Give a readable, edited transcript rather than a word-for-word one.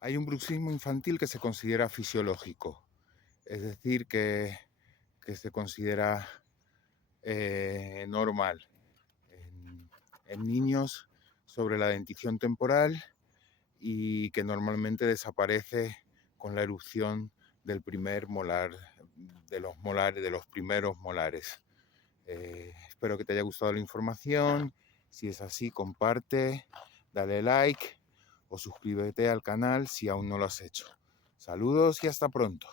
Hay un bruxismo infantil que se considera fisiológico, es decir, que se considera normal en niños sobre la dentición temporal y que normalmente desaparece con la erupción del primer molar, de los primeros molares. Espero que te haya gustado la información. Si es así, comparte, dale like o suscríbete al canal si aún no lo has hecho. Saludos y hasta pronto.